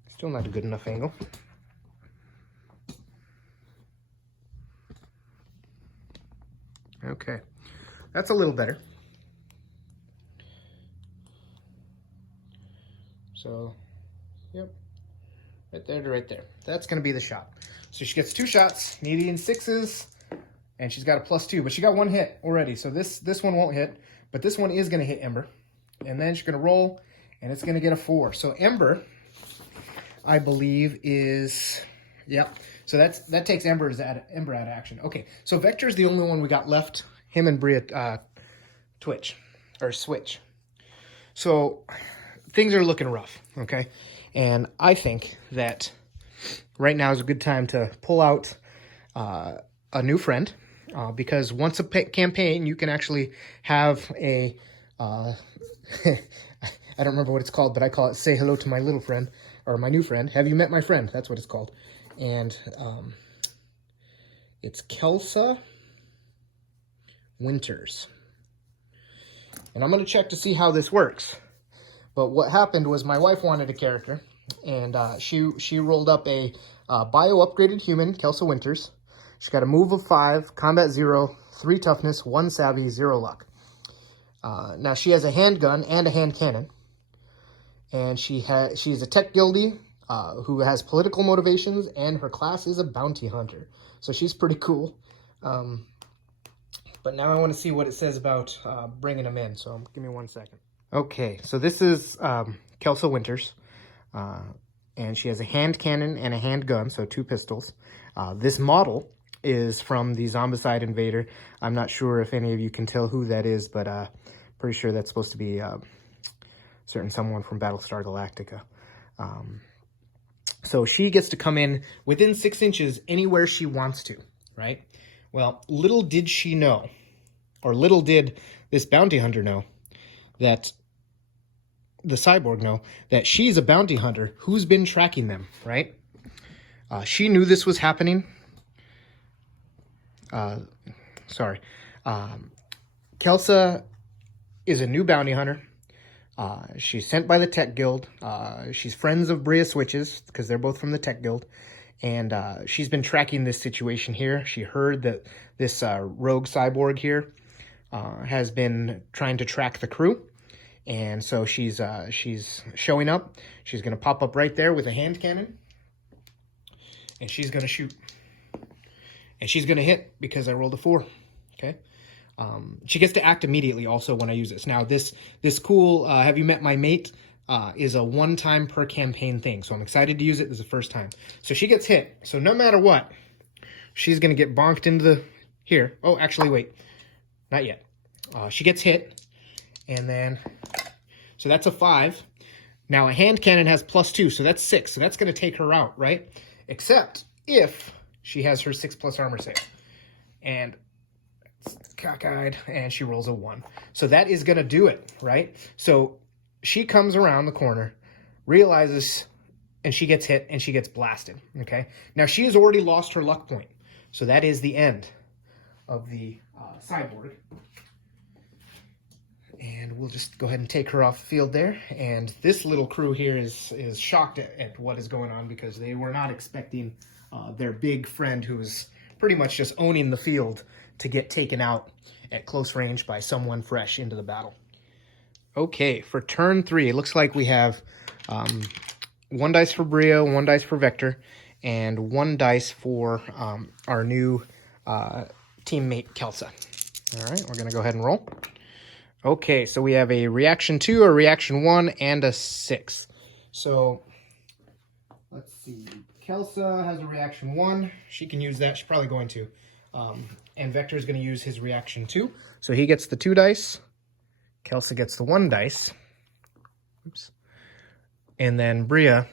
Still not a good enough angle. Okay, that's a little better. So, yep, right there to right there. That's going to be the shot. So she gets 2 shots, needing 6s, and she's got a +2, but she got 1 hit already. So this one won't hit, but this one is going to hit Ember. And then she's going to roll, and it's going to get a 4. So Ember, I believe, is, yep. So that takes Ember out of action. Okay, so Vector's the only one we got left. Him and Bria switch. So things are looking rough, okay? And I think that right now is a good time to pull out a new friend because once a campaign, you can actually have a, I don't remember what it's called, but I call it Say Hello to My Little Friend, or My New Friend. Have you met my friend? That's what it's called. And it's Kelso Winters. And I'm going to check to see how this works. But what happened was my wife wanted a character, and she rolled up a bio-upgraded human, Kelso Winters. She's got a move of 5, combat 0, 3 toughness, 1 savvy, 0 luck. Now she has a handgun and a hand cannon. And she's a tech guildie who has political motivations, and her class is a bounty hunter. So she's pretty cool. But now I want to see what it says about bringing them in. So give me 1 second. Okay, so this is Kelso Winters. And she has a hand cannon and a handgun, so 2 pistols. This model is from the Zombicide Invader. I'm not sure if any of you can tell who that is, but pretty sure that's supposed to be certain someone from Battlestar Galactica. So she gets to come in within 6 inches anywhere she wants to, right? Well, little did she know, or little did this bounty hunter know, that the cyborg know, that she's a bounty hunter who's been tracking them, right? She knew this was happening. Kelso is a new bounty hunter. She's sent by the Tech Guild. She's friends of Bria Switches because they're both from the Tech Guild. And she's been tracking this situation here. She heard that this rogue cyborg here has been trying to track the crew. And so she's showing up. She's going to pop up right there with a hand cannon. And she's going to shoot. And she's going to hit because I rolled a 4. Okay. She gets to act immediately also when I use this. Now, this cool Have You Met My Mate is a 1-time per campaign thing. So I'm excited to use it. This is the first time. So she gets hit. So no matter what, she's going to get bonked into the... Here. Oh, actually, wait. Not yet. She gets hit. And then, so that's a 5. Now a hand cannon has +2, so that's 6. So that's going to take her out, right? Except if she has her 6+ armor save. And it's cockeyed, and she rolls a 1. So that is going to do it, right? So she comes around the corner, realizes, and she gets hit, and she gets blasted, okay? Now she has already lost her luck point. So that is the end of the cyborg. And we'll just go ahead and take her off the field there. And this little crew here is shocked at what is going on because they were not expecting their big friend, who is pretty much just owning the field, to get taken out at close range by someone fresh into the battle. Okay, for turn 3, it looks like we have 1 dice for Bria, 1 dice for Vector, and 1 dice for our new teammate Kelso. All right, we're going to go ahead and roll. Okay, so we have a reaction 2, a reaction 1, and a 6. So, let's see. Kelso has a reaction 1. She can use that. She's probably going to. And Vector is going to use his reaction 2. So he gets the 2 dice. Kelso gets the 1 dice. Oops. And then Bria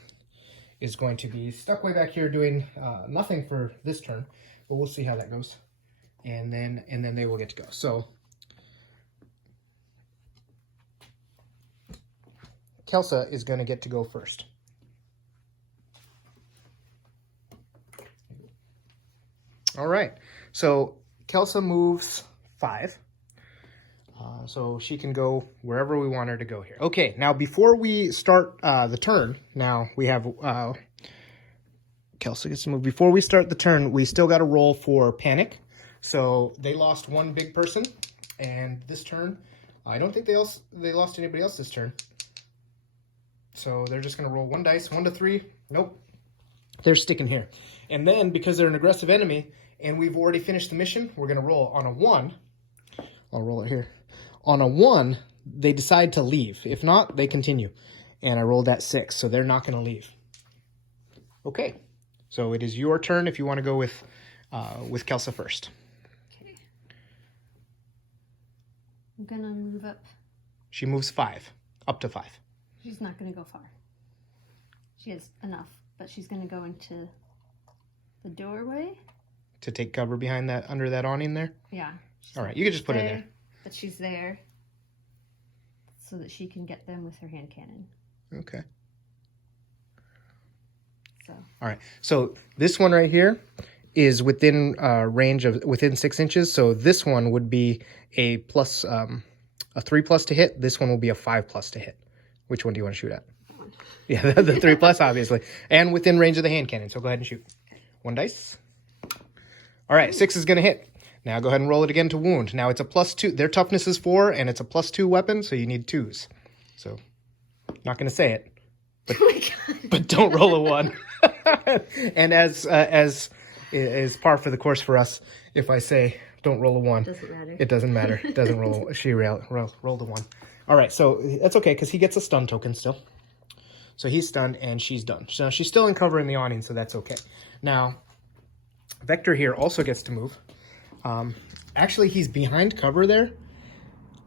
is going to be stuck way back here doing nothing for this turn. But we'll see how that goes. And then they will get to go. So Kelso is going to get to go first. All right, so Kelso moves 5. So she can go wherever we want her to go here. Okay, now before we start the turn, now we have Kelso gets to move. Before we start the turn, we still got to roll for panic. So they lost 1 big person, and this turn, I don't think they lost anybody else this turn. So they're just going to roll 1 dice, 1 to 3. Nope. They're sticking here. And then, because they're an aggressive enemy, and we've already finished the mission, we're going to roll on a 1. I'll roll it here. On a 1, they decide to leave. If not, they continue. And I rolled that 6, so they're not going to leave. Okay. So it is your turn if you want to go with Kelso first. Okay. I'm going to move up. She moves 5. Up to 5. She's not going to go far. She has enough, but she's going to go into the doorway. To take cover behind that, under that awning there? Yeah. All right, you can just put her there. But she's there so that she can get them with her hand cannon. Okay. So. All right, so this one right here is within range of, within 6 inches. So this one would be a 3+ to hit. This one will be a 5+ to hit. Which one do you want to shoot at? Yeah, the 3+, obviously. And within range of the hand cannon, so go ahead and shoot. 1 dice. All right, 6 is going to hit. Now go ahead and roll it again to wound. Now it's a +2. Their toughness is 4, and it's a +2 weapon, so you need 2s. So, not going to say it, but, oh my God. But don't roll a 1. And as is par for the course for us, if I say don't roll a 1, doesn't matter. It doesn't matter. It doesn't roll. She rolled a 1. All right, so that's okay because he gets a stun token still. So he's stunned and she's done. So she's still in cover in the awning, so that's okay. Now, Vector here also gets to move. Actually, he's behind cover there.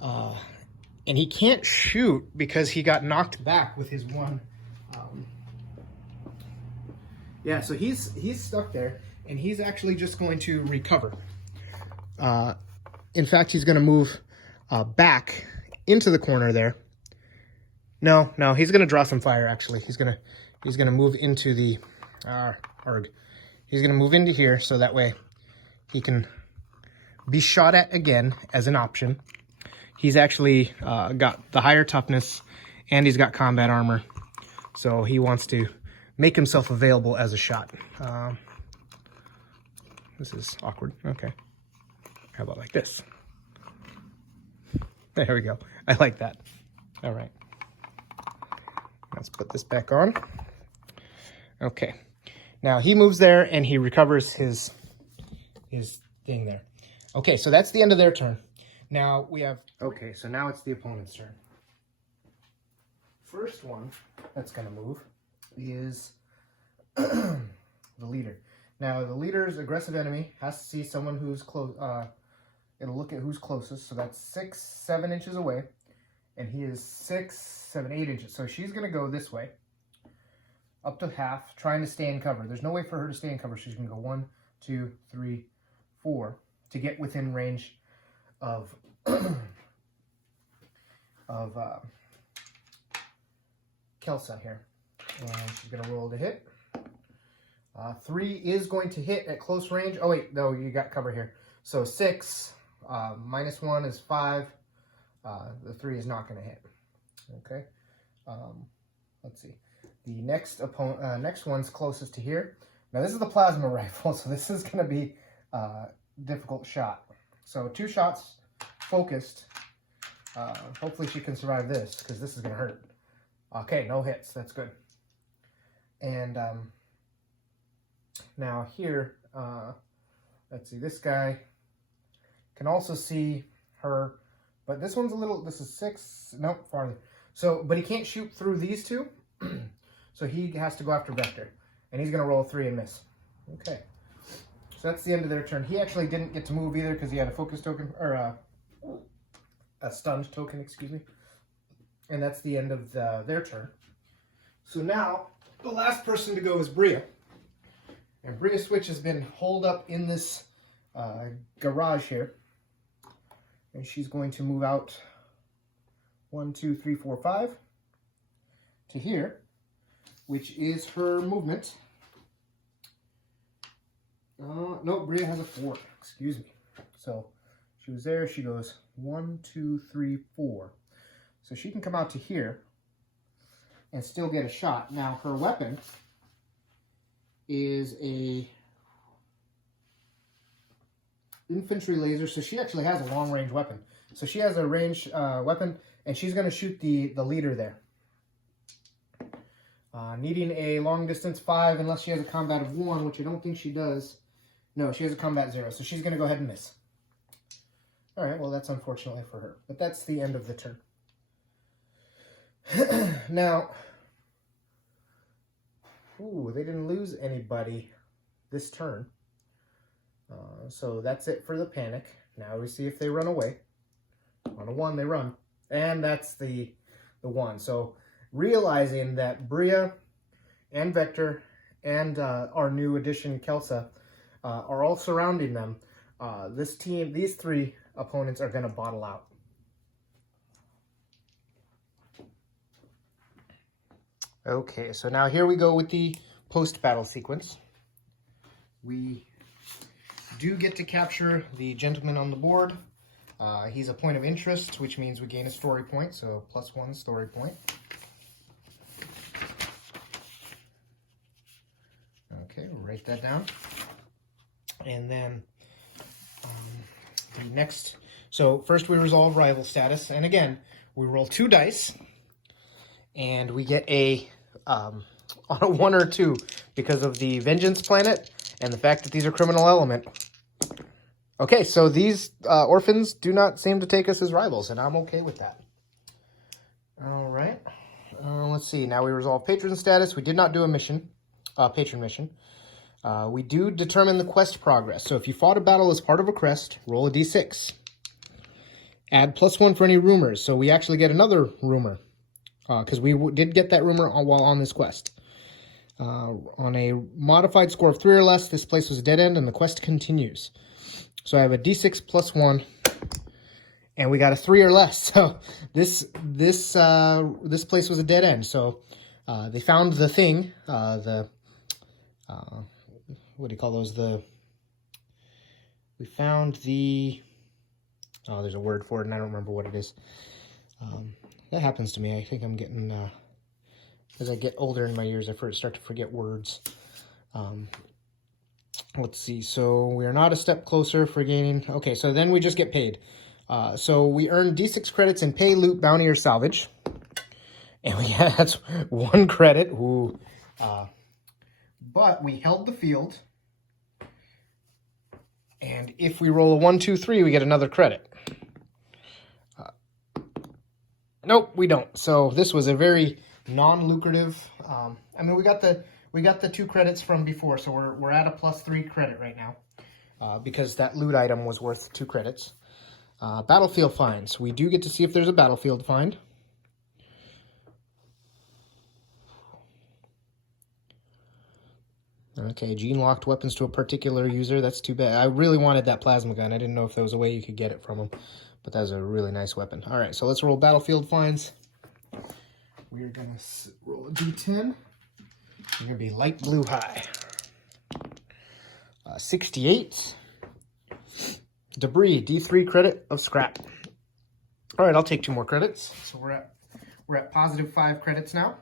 And he can't shoot because he got knocked back with his 1. Yeah, so he's stuck there, and he's actually just going to recover. In fact, he's going to move back into the corner there. No, he's going to draw some fire, actually. He's going to move into the... He's going to move into here, so that way he can be shot at again as an option. He's actually got the higher toughness, and he's got combat armor. So he wants to make himself available as a shot. This is awkward. Okay. How about like this? There we go. I like that. All right. Let's put this back on. Okay. Now he moves there and he recovers his thing there. Okay, so that's the end of their turn. Now we have... Okay, so now it's the opponent's turn. First one that's going to move is the leader. Now the leader's aggressive enemy has to see someone who's close. It'll look at who's closest, so that's 6, 7 inches away. and he is 6, 7, 8 inches. So she's going to go this way, up to half, trying to stay in cover. There's no way for her to stay in cover. She's going to go 1, 2, 3, 4 to get within range of Kelso here. And she's going to roll to hit. 3 is going to hit at close range. Oh, wait, no, you got cover here. So 6 minus 1 is 5. The 3 is not going to hit. Okay. Let's see. The next next one's closest to here. Now, this is the plasma rifle, so this is going to be a difficult shot. So 2 shots focused. Hopefully she can survive this, because this is going to hurt. Okay, no hits. That's good. And now here, let's see, this guy can also see her, but this one's a little, this is 6, nope, farther. So, but he can't shoot through these 2, so he has to go after Vector, and he's going to roll 3 and miss. Okay, so that's the end of their turn. He actually didn't get to move either because he had a focus token, or a stunned token, excuse me. And that's the end of their turn. So now, the last person to go is Bria. And Bria's switch has been holed up in this garage here. And she's going to move out 1, 2, 3, 4, 5 to here, which is her movement. No, Bria has a 4, excuse me. So she was there, she goes 1, 2, 3, 4. So she can come out to here and still get a shot. Now her weapon is a infantry laser, so she actually has a long range weapon. So she has a range weapon, and she's going to shoot the leader there. Needing a long distance 5 unless she has a combat of 1, which I don't think she does. No, she has a combat 0, so she's going to go ahead and miss. Alright, well that's unfortunately for her. But that's the end of the turn. Now, they didn't lose anybody this turn. So that's it for the panic. Now we see if they run away. On a 1, they run. And that's the 1. So realizing that Bria and Vector and our new addition, Kelso, are all surrounding them, this team, these 3 opponents are going to bottle out. Okay, so now here we go with the post-battle sequence. We do get to capture the gentleman on the board. He's a point of interest, which means we gain a story point, so +1 story point. Okay, we'll write that down. And then the next, so first we resolve rival status, and again, we roll 2 dice, and we get a on a 1 or 2 because of the Vengeance Planet and the fact that these are criminal element. Okay, so these orphans do not seem to take us as rivals, and I'm okay with that. All right. Let's see. Now we resolve patron status. We did not do a mission, patron mission. We do determine the quest progress. So if you fought a battle as part of a quest, roll a d6. Add +1 for any rumors. So we actually get another rumor. Because we did get that rumor while on this quest. On a modified score of 3 or less, this place was a dead end and the quest continues. So I have a d6 +1, and we got a 3 or less. So this place was a dead end. So they found the thing, what do you call those? We found the, there's a word for it and I don't remember what it is. That happens to me. I think I'm getting, as I get older in my years, I start to forget words. Let's see. So we are not a step closer for gaining. Okay, so then we just get paid. So we earn D6 credits in pay, loot, bounty, or salvage. And we had 1 credit. Ooh. But we held the field. And if we roll a 1, 2, 3, we get another credit. Nope, we don't. So this was a very non-lucrative. I mean, we got the 2 credits from before, so we're at a +3 credit right now, because that loot item was worth 2 credits. Battlefield finds. We do get to see if there's a battlefield find. Okay, gene-locked weapons to a particular user. That's too bad. I really wanted that plasma gun. I didn't know if there was a way you could get it from him. But that was a really nice weapon. All right, so let's roll battlefield finds. We're going to roll a d10. You're going to be light blue high. 68. Debris, D3 credit of scrap. All right, I'll take 2 more credits. So we're at positive 5 credits now.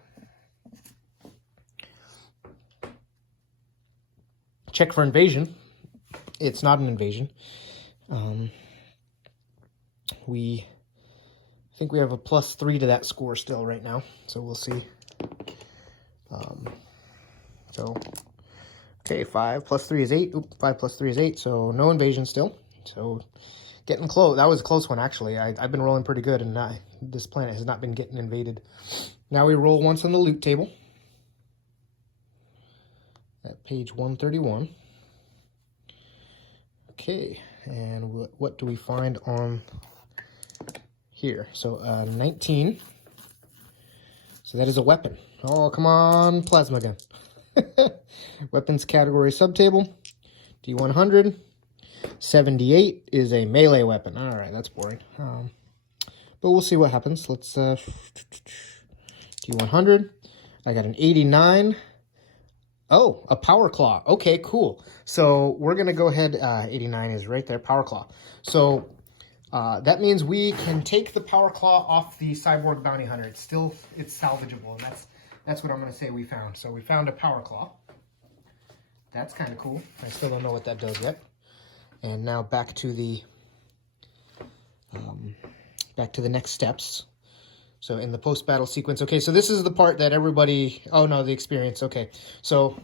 Check for invasion. It's not an invasion. I think we have a +3 to that score still right now. So we'll see. Okay, 5 + 3 is 8. Oop, 5 + 3 is 8. So no invasion still. So getting close. That was a close one, actually. I've been rolling pretty good, and this planet has not been getting invaded. Now we roll once on the loot table. At page 131. Okay, and what do we find on here? So 19. So that is a weapon. Oh, come on, plasma gun. Weapons category subtable. D100. 78 is a melee weapon. All right, that's boring. But we'll see what happens. Let's D100. I got an 89. Oh, a power claw. Okay, cool. So we're going to go ahead. 89 is right there, power claw. So that means we can take the power claw off the cyborg bounty hunter. It's salvageable, and that's what I'm going to say we found. So we found a power claw. That's kind of cool. I still don't know what that does yet. And now back to the next steps. So in the post-battle sequence, okay, so this is the part that everybody, oh no, the experience, okay. So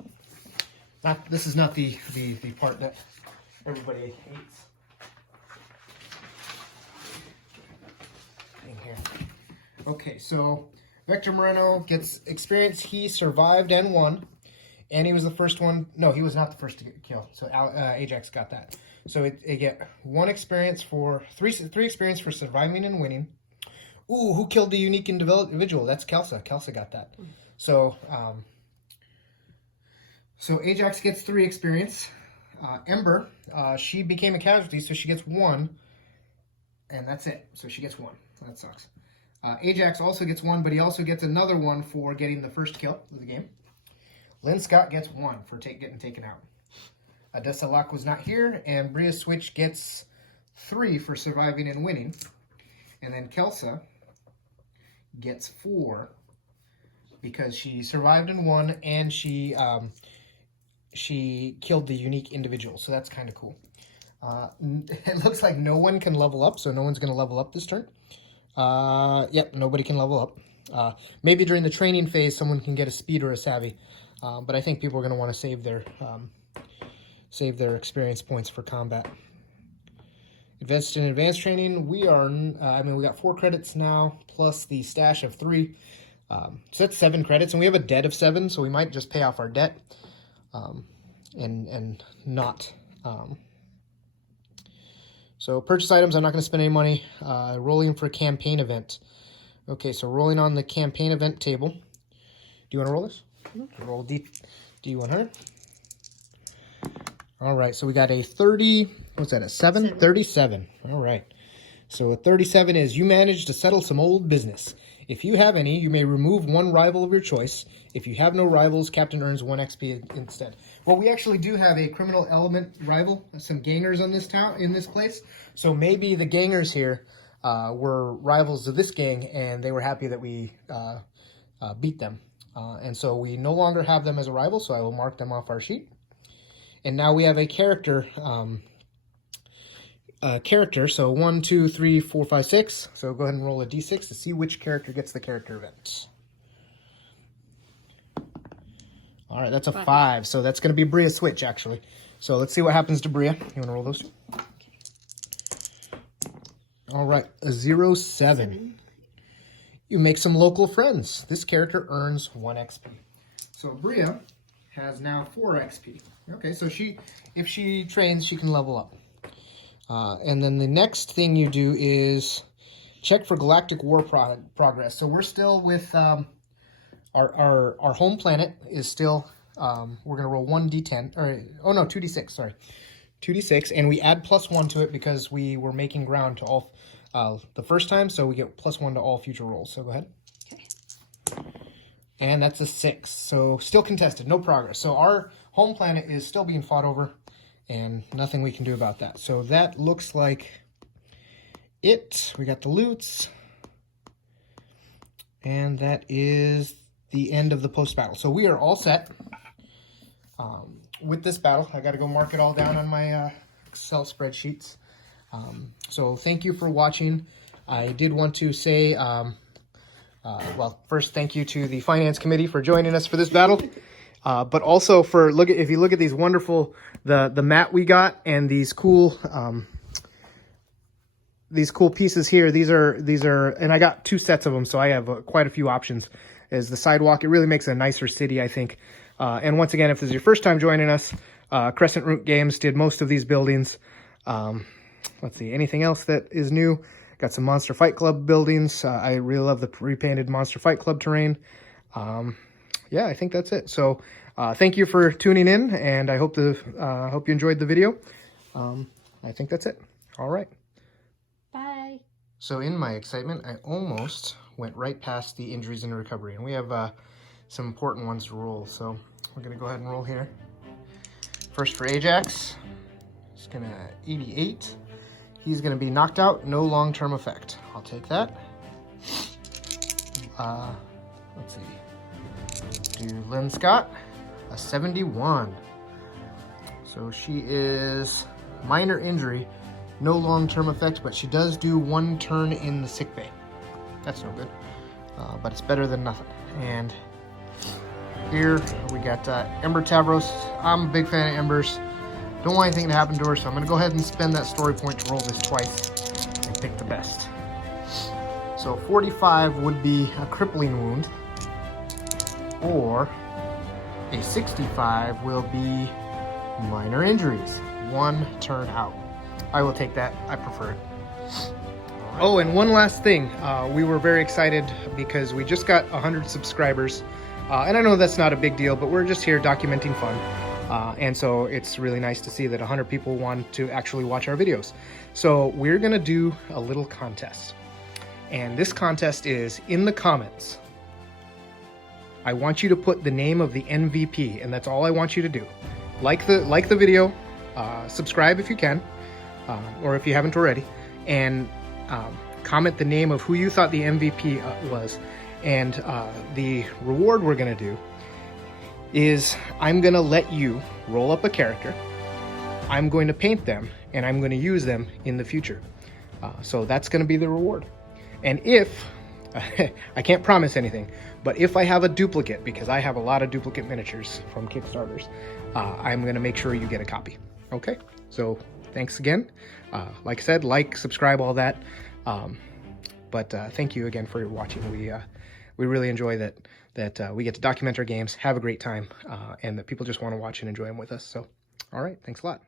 this is not the part that everybody hates. In here. Okay, so Vector Moreno gets experience. He survived and won, and he was the first one. No, he was not the first to get killed. So Ajax got that. So it get 1 experience for three experience for surviving and winning. Ooh, who killed the unique individual? That's Kelso. Kelso got that. So so Ajax gets 3 experience. Ember, she became a casualty, so she gets 1, and that's it. So she gets 1. That sucks. Ajax also gets 1, but he also gets another 1 for getting the first kill of the game. Lynn Scott gets 1 for getting taken out. Desalak was not here, and Bria Switch gets 3 for surviving and winning. And then Kelso gets 4 because she survived and won, and she killed the unique individual. So that's kind of cool. It looks like no one can level up, so no one's going to level up this turn. Yep, nobody can level up. Maybe during the training phase, someone can get a speed or a savvy, but I think people are going to want to save their experience points for combat. Invest in advanced training. We got 4 credits now, plus the stash of 3. So that's 7 credits, and we have a debt of 7, so we might just pay off our debt, and not. So purchase items, I'm not going to spend any money. Rolling for campaign event. Okay, so rolling on the campaign event table. Do you want to roll this? Roll D100. All right, so we got a 30, what's that, a 7? 37. All right. So a 37 is you managed to settle some old business. If you have any, you may remove 1 rival of your choice. If you have no rivals, Captain earns 1 XP instead. Well, we actually do have a criminal element rival, some gangers in this place. So maybe the gangers here were rivals of this gang, and they were happy that we beat them. And so we no longer have them as a rival, so I will mark them off our sheet. And now we have a character, so 1, 2, 3, 4, 5, 6. So go ahead and roll a d6 to see which character gets the character event. All right, that's a 5. So that's going to be Bria Switch, actually. So let's see what happens to Bria. You want to roll those? All right, a 0, 7. You make some local friends. This character earns 1 XP. So Bria has now 4 XP. Okay, so if she trains, she can level up. And then the next thing you do is check for galactic war progress. So we're still with our home planet is still we're going to roll 1d10, or, oh no, 2d6, sorry. 2d6, and we add +1 to it because we were making ground to all the first time, so we get +1 to all future rolls. So go ahead. Okay. And that's a 6, so still contested, no progress. So our home planet is still being fought over, and nothing we can do about that. So that looks like it. We got the loots, and that is the end of the post-battle. So we are all set with this battle. I got to go mark it all down on my Excel spreadsheets. So thank you for watching. I did want to say, well, first thank you to the Finance Committee for joining us for this battle, but also for if you look at these wonderful the mat we got and these cool pieces here. These are, and I got 2 sets of them, so I have quite a few options. As the sidewalk, it really makes a nicer city, I think. And once again, if this is your first time joining us, Crescent Root Games did most of these buildings. Let's see, anything else that is new? Got some Monster Fight Club buildings. I really love the repainted Monster Fight Club terrain. Yeah, I think that's it. So thank you for tuning in, and I hope you enjoyed the video. I think that's it. All right. Bye. So in my excitement, I almost went right past the injuries and recovery, and we have some important ones to roll. So we're gonna go ahead and roll here. First for Ajax, it's gonna 88. He's gonna be knocked out, no long-term effect. I'll take that. Let's see. Do Lynn Scott, a 71. So she is minor injury, no long-term effect, but she does do 1 turn in the sick bay. That's no good, but it's better than nothing. And here we got Ember Tavros. I'm a big fan of Embers. Don't want anything to happen to her, so I'm going to go ahead and spend that story point to roll this twice and pick the best. So 45 would be a crippling wound, or a 65 will be minor injuries, 1 turn out. I will take that. I prefer it. Oh, and one last thing. We were very excited because we just got 100 subscribers. And I know that's not a big deal, but we're just here documenting fun. And so it's really nice to see that 100 people want to actually watch our videos. So we're going to do a little contest. And this contest is in the comments. I want you to put the name of the MVP, and that's all I want you to do. Like the video, subscribe if you can, or if you haven't already, and comment the name of who you thought the MVP was. And the reward we're going to do is I'm going to let you roll up a character. I'm going to paint them, and I'm going to use them in the future. So that's going to be the reward. And if, I can't promise anything, but if I have a duplicate, because I have a lot of duplicate miniatures from Kickstarters, I'm going to make sure you get a copy. Okay? So thanks again. Like I said, like, subscribe, all that. But thank you again for watching. We really enjoy that we get to document our games, have a great time, and that people just want to watch and enjoy them with us. So, all right, thanks a lot.